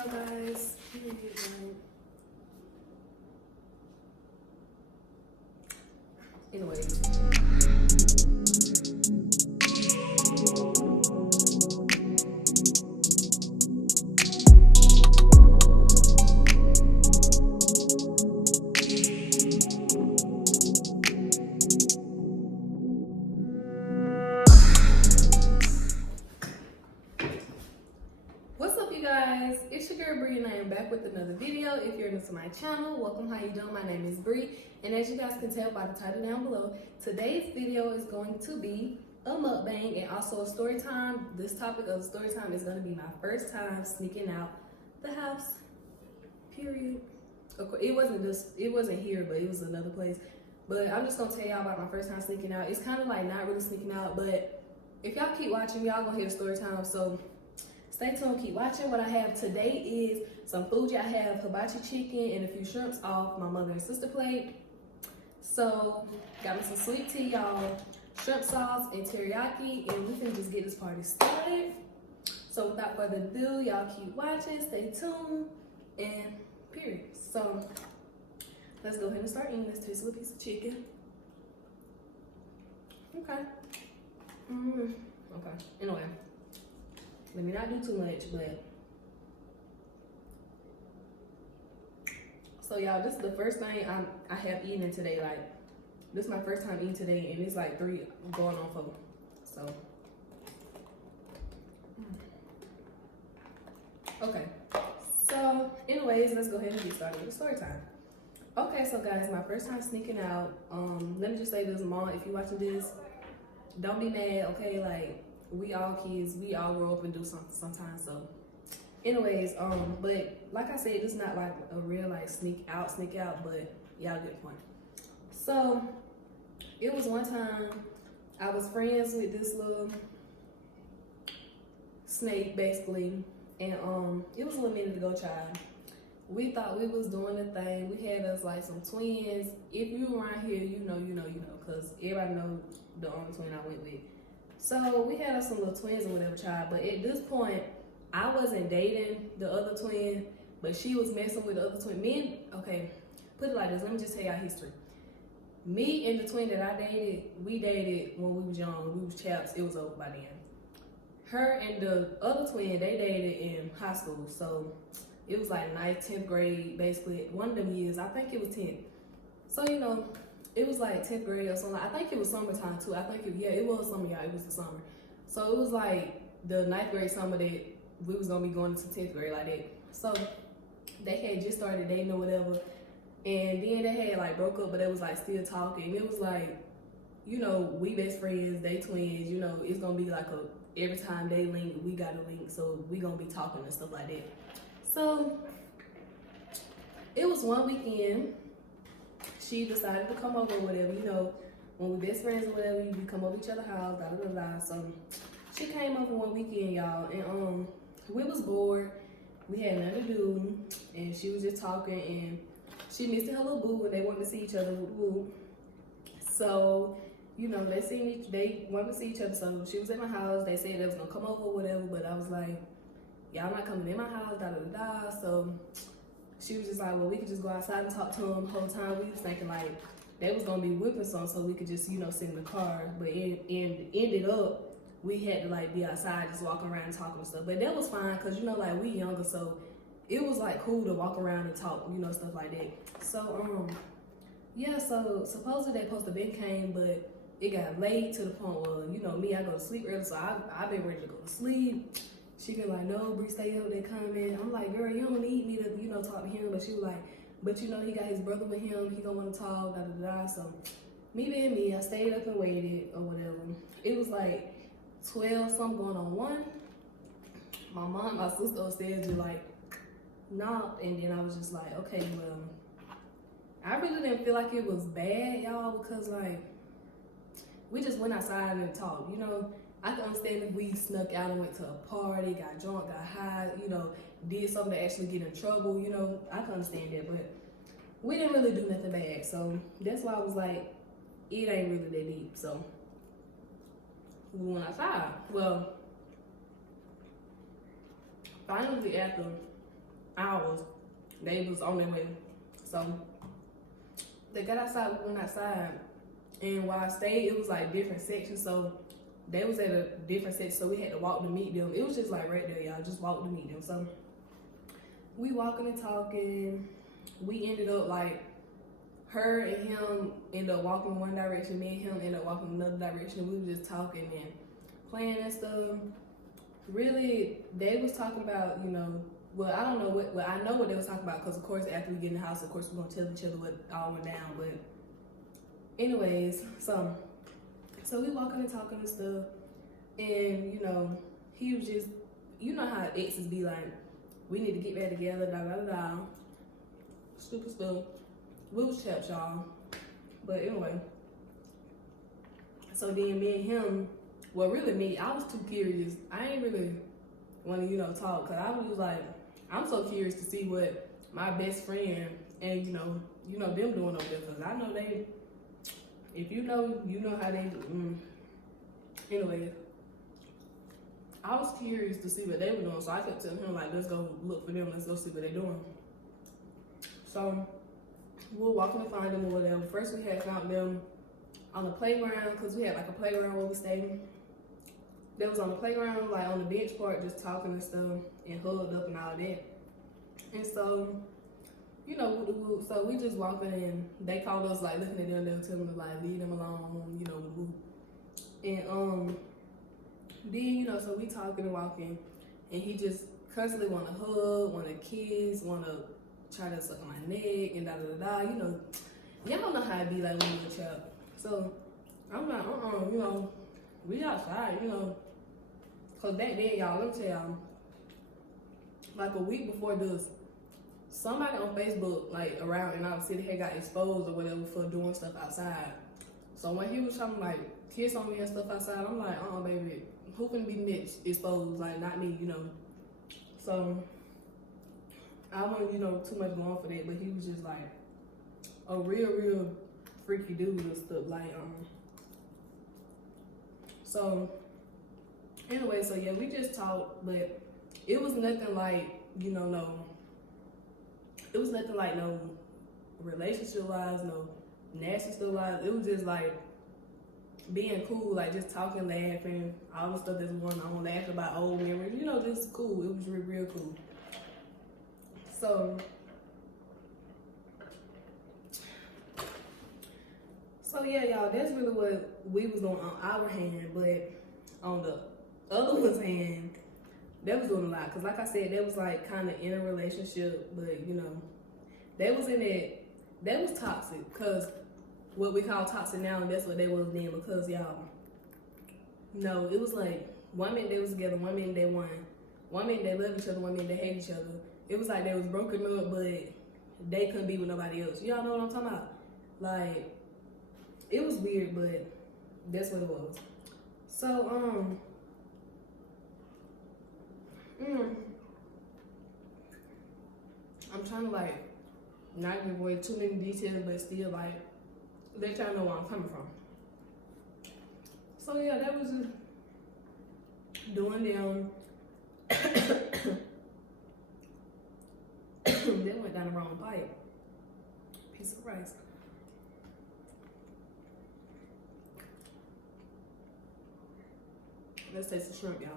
y'all guys. Anyway. What's up, you guys? It's your girl Bree and I am back with another video. If you're new to my channel, welcome. How you doing? My name is Bree, and as you guys can tell by the title down below, today's video is going to be a mukbang and also a story time. This topic of story time is going to be my first time sneaking out the house. Period. Of course, it wasn't here, but it was another place. But I'm just gonna tell y'all about my first time sneaking out. It's kind of like not really sneaking out, but if y'all keep watching, y'all gonna hear the story time. So stay tuned, keep watching. What I have today is some food. I have hibachi chicken and a few shrimps off my mother and sister plate. So got me some sweet tea, y'all, shrimp sauce and teriyaki, and we can just get this party started. So without further ado, y'all keep watching, stay tuned, and period. So let's go ahead and start eating this tasty little piece of chicken. Okay. Okay. Anyway. Let me not do too much, but so y'all, this is the first thing I have eaten today. Like, this is my first time eating today, and it's like 3 going on 4. So okay. So anyways, let's go ahead and get started with the story time. Okay, so guys, my first time sneaking out. Let me just say this, Mom, if you're watching this, don't be mad, okay? Like, we all kids, we all grow up and do something sometimes. So anyways, but like I said, it's not like a real like sneak out, but y'all get the point. So it was one time I was friends with this little snake basically, and it was a little minute ago, child. We thought we was doing the thing. We had us like some twins. If you around here, you know, cause everybody know the only twin I went with. So we had us some little twins or whatever, child. But at this point, I wasn't dating the other twin, but she was messing with the other twin. Okay, put it like this. Let me just tell y'all history. Me and the twin that I dated, we dated when we was young. We was chaps. It was over by then. Her and the other twin, they dated in high school. So it was like 9th, 10th grade, basically. One of them years, I think it was 10th. So, you know, it was like 10th grade or something. I think it was summertime too. I think it was summer, y'all. It was the summer. So it was like the 9th grade summer that we was gonna be going into 10th grade like that. So they had just started dating or whatever. And then they had like broke up, but they was like still talking. It was like, you know, we best friends, they twins, you know, it's gonna be like every time they link, we gotta link. So we gonna be talking and stuff like that. So it was one weekend. She decided to come over or whatever, you know, when we best friends or whatever, we come over each other's house, da da da da. So she came over one weekend, y'all, and we was bored. We had nothing to do, and she was just talking, and she missed her little boo, and they wanted to see each other. Woo. So, you know, they wanted to see each other. So she was at my house. They said they was gonna come over or whatever, but I was like, y'all not coming in my house, da da da da. So she was just like, well, we could just go outside and talk to them the whole time. We was thinking like they was gonna be whipping some, so we could just, you know, sit in the car. But it ended up we had to like be outside, just walking around and talking and stuff. But that was fine, cause you know, like we younger, so it was like cool to walk around and talk, you know, stuff like that. So yeah, so supposedly they supposed to been came, but it got late to the point where, you know, me, I go to sleep early, so I've been ready to go to sleep. She been like, no, Bree, stay up, they coming. I'm like, girl, you don't need me to, you know, talk to him. But she was like, but you know, he got his brother with him. He don't want to talk, da da da. So me being me, I stayed up and waited or whatever. It was like 12 something going on 1. My mom, my sister upstairs just like, nah. And then I was just like, okay, well, I really didn't feel like it was bad, y'all, because like we just went outside and talked, you know. I can understand if we snuck out and went to a party, got drunk, got high, you know, did something to actually get in trouble, you know, I can understand that, but we didn't really do nothing bad. So that's why I was like, it ain't really that deep. So we went outside. Well, finally after hours. They was on their way. So they got outside, we went outside. And while I stayed, it was like different sections. So they was at a different section, so we had to walk to meet them. It was just like right there, y'all, just walk to meet them. So we walking and talking. We ended up like, her and him ended up walking one direction, me and him ended up walking another direction. We were just talking and playing and stuff. Really, they was talking about, you know, well, I don't know what, well, I know what they was talking about, because of course after we get in the house, of course we're gonna tell each other what all went down. But anyways, so we walking and talking and stuff, and you know, he was just, you know how exes be like, we need to get back together, da da da da, stupid stuff. We was chapped, y'all. But anyway, so then me and him, well, really me, I was too curious. I ain't really want to, you know, talk, because I was like, I'm so curious to see what my best friend and, you know, them doing over there, because I know they, if you know how they do. Anyway, I was curious to see what they were doing, so I kept telling him, like, let's go look for them, let's go see what they're doing. So we were walking to find them or whatever. First we had found them on the playground, because we had like a playground where we stayed. They was on the playground, like on the bench part, just talking and stuff, and hugged up and all that. And so, you know, so we just walking, and they called us, like, looking at them, they were telling them to, like, leave them alone, you know, and then, you know, so we talking and walking, and he just constantly want to hug, want to kiss, want to try to suck my neck, and da da da da, you know. Y'all know how it be like when you're a child. So I'm like, you know, we outside, you know. Cause back then, y'all, let me tell y'all, like a week before this, somebody on Facebook, like around in our city, had got exposed or whatever for doing stuff outside. So when he was trying to like kiss on me and stuff outside, I'm like, baby, who can be next exposed? Like, not me, you know. So I wasn't, you know, too much going for that, but he was just like a real freaky dude and stuff. Like, so anyway, so yeah, we just talked, but it was nothing like, you know, it was nothing like no relationship wise, no nasty stuff wise. It was just like being cool, like just talking, laughing, all the stuff that's going on, laughing about old memories, you know, just cool. It was real cool. So yeah, y'all, that's really what we was doing on our hand, but on the other one's hand, they was doing a lot. Cause like I said, they was like kind of in a relationship, but you know, they was in it, they was toxic. Cause what we call toxic now, and that's what they was then, because y'all, no, it was like, 1 minute they was together, 1 minute they won. 1 minute they love each other, 1 minute they hate each other. It was like they was broken up, but they couldn't be with nobody else. Y'all know what I'm talking about? Like, it was weird, but that's what it was. So, I'm trying to like not give away too many details, but still like let y'all know where I'm coming from. So yeah, that was just doing them. They went down the wrong pipe. Piece of rice. Let's taste the shrimp, y'all.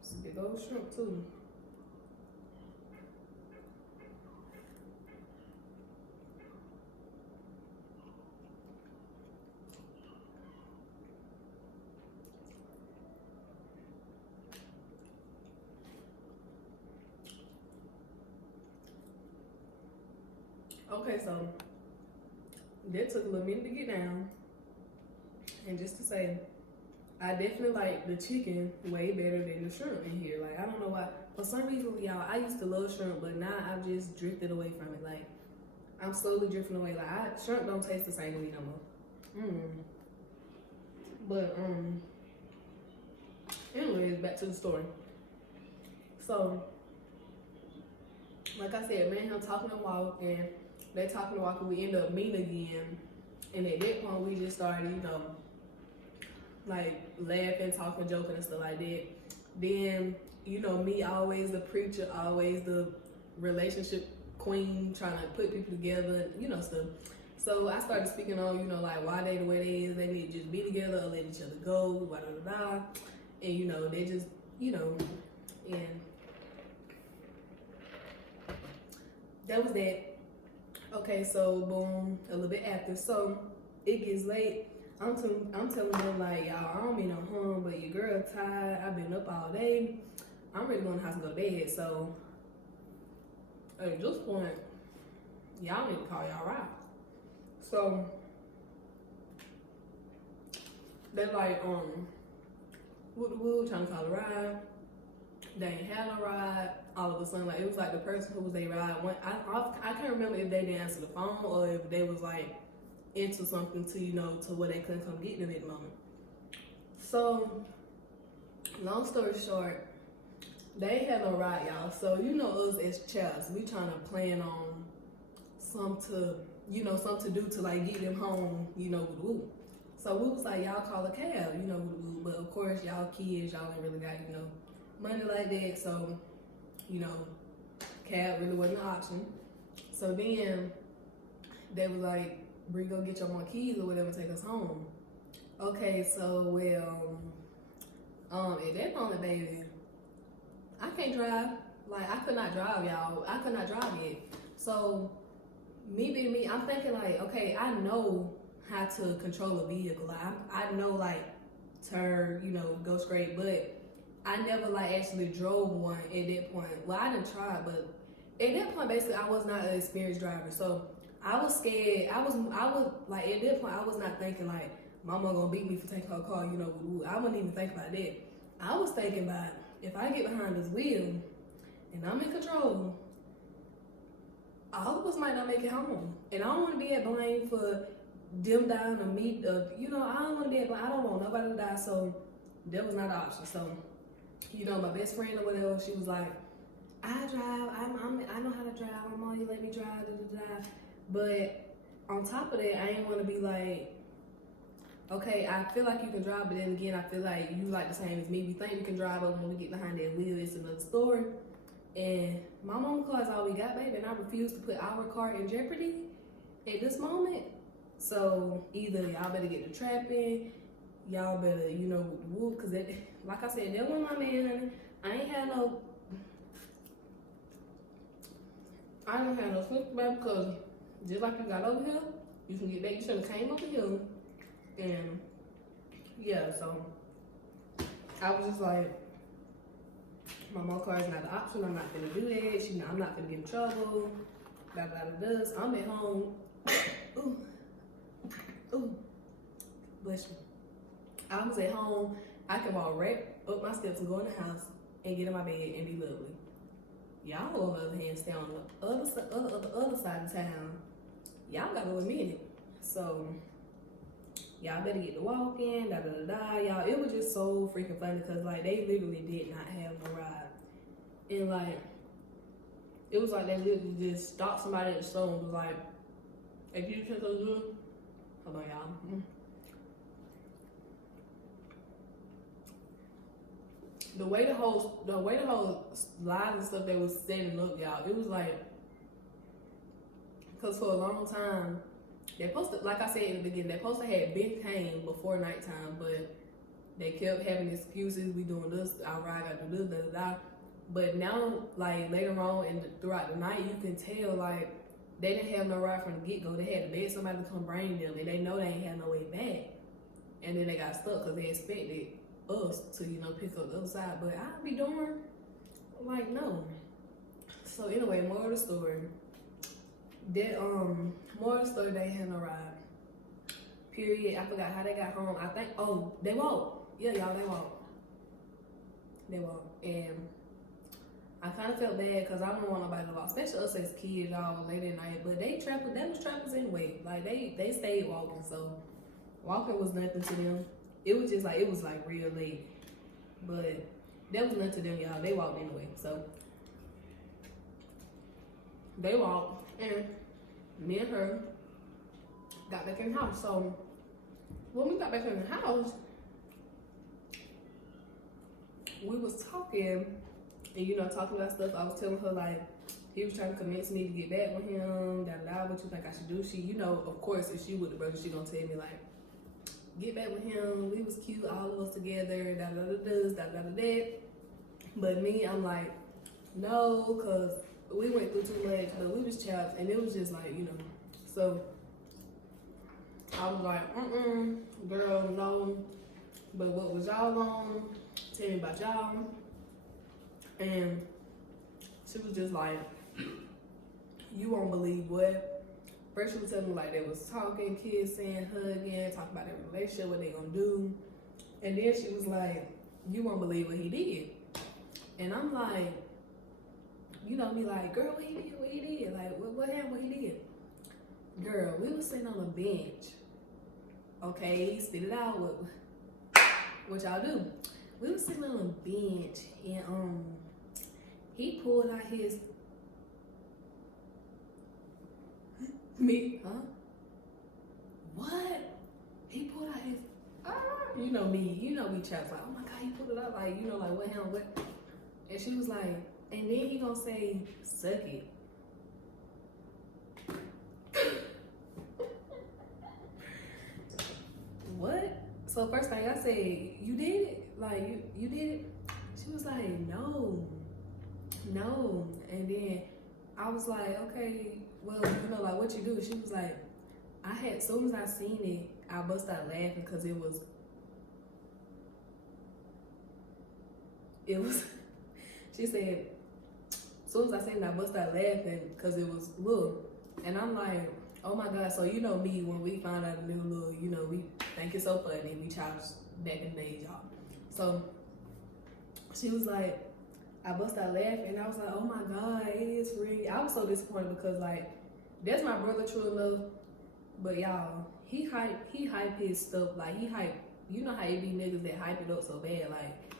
It's a big old shrimp too. Okay, so that took a little minute to get down. And just to say, I definitely like the chicken way better than the shrimp in here. Like, I don't know why. For some reason, y'all, I used to love shrimp, but now I've just drifted away from it. Like, I'm slowly drifting away. Like, shrimp don't taste the same to me no more. But, anyways, back to the story. So, like I said, me and him talking and walking. They talking and walking. We end up meeting again. And at that point, we just started, you know, like laughing, talking, joking, and stuff like that. Then, you know, me always the preacher, always the relationship queen, trying to put people together, you know, stuff. So I started speaking on, you know, like why they the way they is, they need to just be together or let each other go, blah, blah, blah. And, you know, they just, you know, and that was that. Okay, so boom, a little bit after. So it gets late. I'm telling them like, y'all, I don't mean no harm, but your girl tired. I've been up all day. I'm ready to go in the house and go to bed. So at this point, y'all need to call y'all ride. So they're like, woo, trying to call a ride. They ain't had no ride. All of a sudden, like it was like the person who was they ride. I can't remember if they didn't answer the phone or if they was like into something to, you know, to where they couldn't come get them at the moment. So long story short, they had no ride, y'all. So you know us as childs, we trying to plan on something to do to like get them home, you know, woo. So we was like, y'all call a cab, you know, woo. But of course, y'all kids, y'all ain't really got, you know, money like that. So, you know, cab really wasn't an option. So then they was like, Bree, go get your more keys or whatever, take us home. Okay, so well, at that moment, baby, I can't drive. Like I could not drive, y'all. I could not drive yet. So me being me, I'm thinking like, okay, I know how to control a vehicle. Like, I know like turn, you know, go straight, but I never like actually drove one at that point. Well, I didn't try, but at that point, basically, I was not an experienced driver. So I was scared. I was like at that point, I was not thinking like mama gonna beat me for taking her car. You know, I wasn't even thinking about that. I was thinking about if I get behind this wheel and I'm in control, all of us might not make it home. And I don't want to be at blame for them dying or me. You know, I don't want to be at blame. I don't want nobody to die. So that was not an option. So, you know, my best friend or whatever, she was like, I drive. I know how to drive. My mom, you let me drive. But on top of that, I ain't want to be like, okay, I feel like you can drive, but then again, I feel like you like the same as me. We think we can drive, but when we get behind that wheel, it's another story. And my mama's car is all we got, baby, and I refuse to put our car in jeopardy at this moment. So either y'all better get the trap in, y'all better, you know, whoop, because like I said, that wasn't my man, honey. I didn't have no slip back because just like you got over here, you can get back. You should have came over here. And yeah, so I was just like, my mom car is not an option. I'm not gonna do that. I'm not gonna get in trouble. Blah blah blah. So I'm at home. Ooh, bless you. I was at home. I could walk right up my steps and go in the house and get in my bed and be lovely. Y'all, on the other hand, stay on the other side of town. Y'all got a little minute. So y'all better get to walking, y'all. It was just so freaking funny because like they literally did not have no ride. And like it was like they literally just stopped somebody at the store and was like, hey, can you check those good? Hold on, y'all. The way the whole slides and stuff they was setting up, y'all, it was like, cause for a long time, they posted, like I said in the beginning, they posted had been came before nighttime, but they kept having excuses. We doing this, our ride got to do this, But now, like later on and throughout the night, you can tell like they didn't have no ride from the get go. They had to beg somebody to come bring them, and they know they ain't had no way back. And then they got stuck because they expected us to, you know, pick up the other side. But I'd be doing like no. So anyway, more of the story. That more of the story, they had no ride. Period. I forgot how they got home. I think they walked. Yeah, y'all, they walked. They walked. And I kind of felt bad because I don't want nobody to walk, especially us as kids, y'all, late at night. But they was trappers anyway. Like they stayed walking, so walking was nothing to them. It was just like it was like real late, but that was nothing to them, y'all. They walked anyway, so they walked, and me and her got back in the house. So when we got back in the house, we was talking, and you know, talking about stuff. I was telling her like he was trying to convince me to get back with him. What you think I should do? She, you know, of course, if she with the brother, she gonna tell me like, get back with him. We was cute, all of us together. That. But me, I'm like, no, cause we went through too much. But we was chaps, and it was just like, you know. So I was like, girl, no. But what was y'all on? Tell me about y'all. And she was just like, you won't believe what. First she was telling me like they was talking, kissing, hugging, talking about their relationship, what they gonna do. And then she was like, you won't believe what he did. And I'm like, you know me like, girl, what he did? Like, what happened, what he did? Girl, we was sitting on a bench. Okay, spit it out. What y'all do? We was sitting on a bench and he pulled out his me, huh? What? He pulled out his you know me chaps like, oh my god, he pulled it out, like, you know, like what happened, what? And she was like, and then he gonna say, suck it. What? So first thing I said, you did it? Like, you did it? She was like, no. And then I was like, okay, well, you know, like, what you do? She was like, as soon as I seen it, I bust out laughing because it was, she said, as soon as I seen it, I bust out laughing because it was, look. And I'm like, oh my God, so you know me, when we find out a new look, you know, we think it's so funny. We childish back in the days, y'all. So she was like, I bust out laughing, and I was like, oh my God, it is free. I was so disappointed because, like, that's my brother, true enough. But y'all, he hype his stuff, like, he hype, you know how it be niggas that hype it up so bad, like,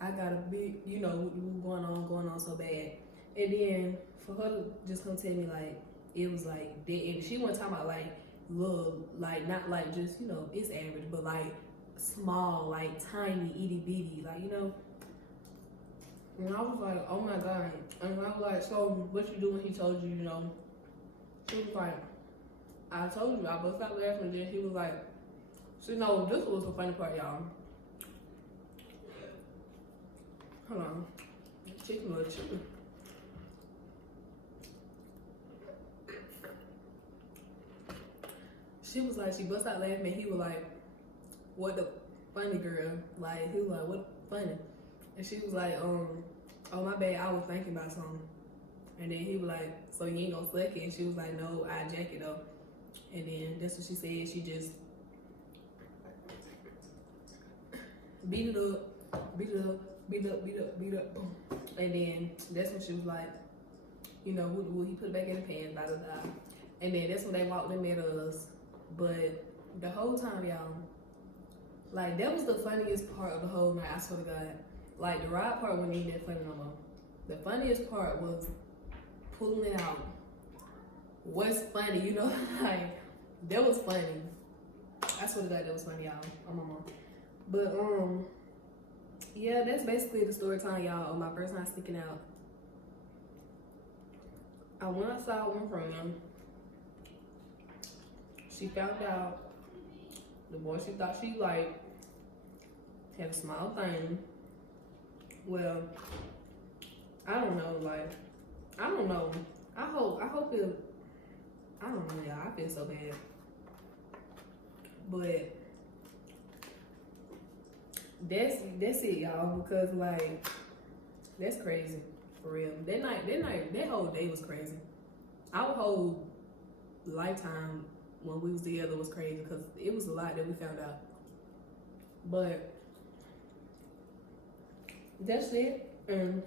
I got a big, you know, going on so bad. And then for her to just come tell me, like, it was like that, and she wasn't talking about like little, like not like just, you know, it's average, but like small, like tiny, itty bitty, like, you know. And I was like, oh my God. And I was like, so what you do when he told you, you know? She was like, I told you, I bust out laughing. And then he was like, so no, this was the funny part, y'all. Hold on, chicken little chicken. She was like, she bust out laughing, and he was like, what the funny girl? Like, he was like, what funny? And she was like, oh my bad, I was thinking about something. And then he was like, so you ain't gonna suck it? And she was like, no, I jack it though. And then that's what she said. She just beat it up, boom. And then that's when she was like, you know, would he put it back in the pan, blah, blah, blah. And then that's when they walked in at us. But the whole time, y'all, like, that was the funniest part of the whole night, I swear to God. Like, the ride part wasn't even that funny no more. The funniest part was pulling it out. What's funny, you know? Like, that was funny. I swear to God, that was funny, y'all. Oh, my mom. But, yeah, that's basically the story time, y'all, on my first night sneaking out. I went outside with my friend. She found out the boy she thought she liked had a small thing. Well, I don't know, like, I don't know. I hope it, I don't know, y'all. I feel so bad. But that's it, y'all, because, like, that's crazy, for real. That whole day was crazy. Our whole lifetime when we was together was crazy, because it was a lot that we found out. But that's it, and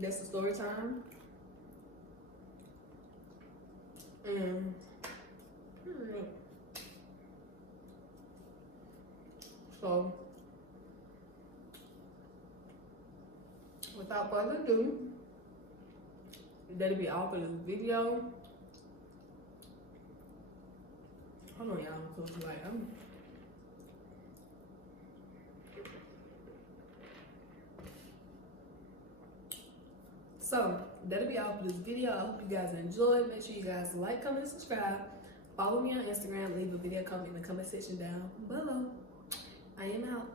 that's the story time. And so, without further ado, that'll be all for this video. Hold on, y'all, because, like, So that'll be all for this video. I hope you guys enjoyed. Make sure you guys like, comment, and subscribe. Follow me on Instagram. Leave a video comment in the comment section down below. I am out.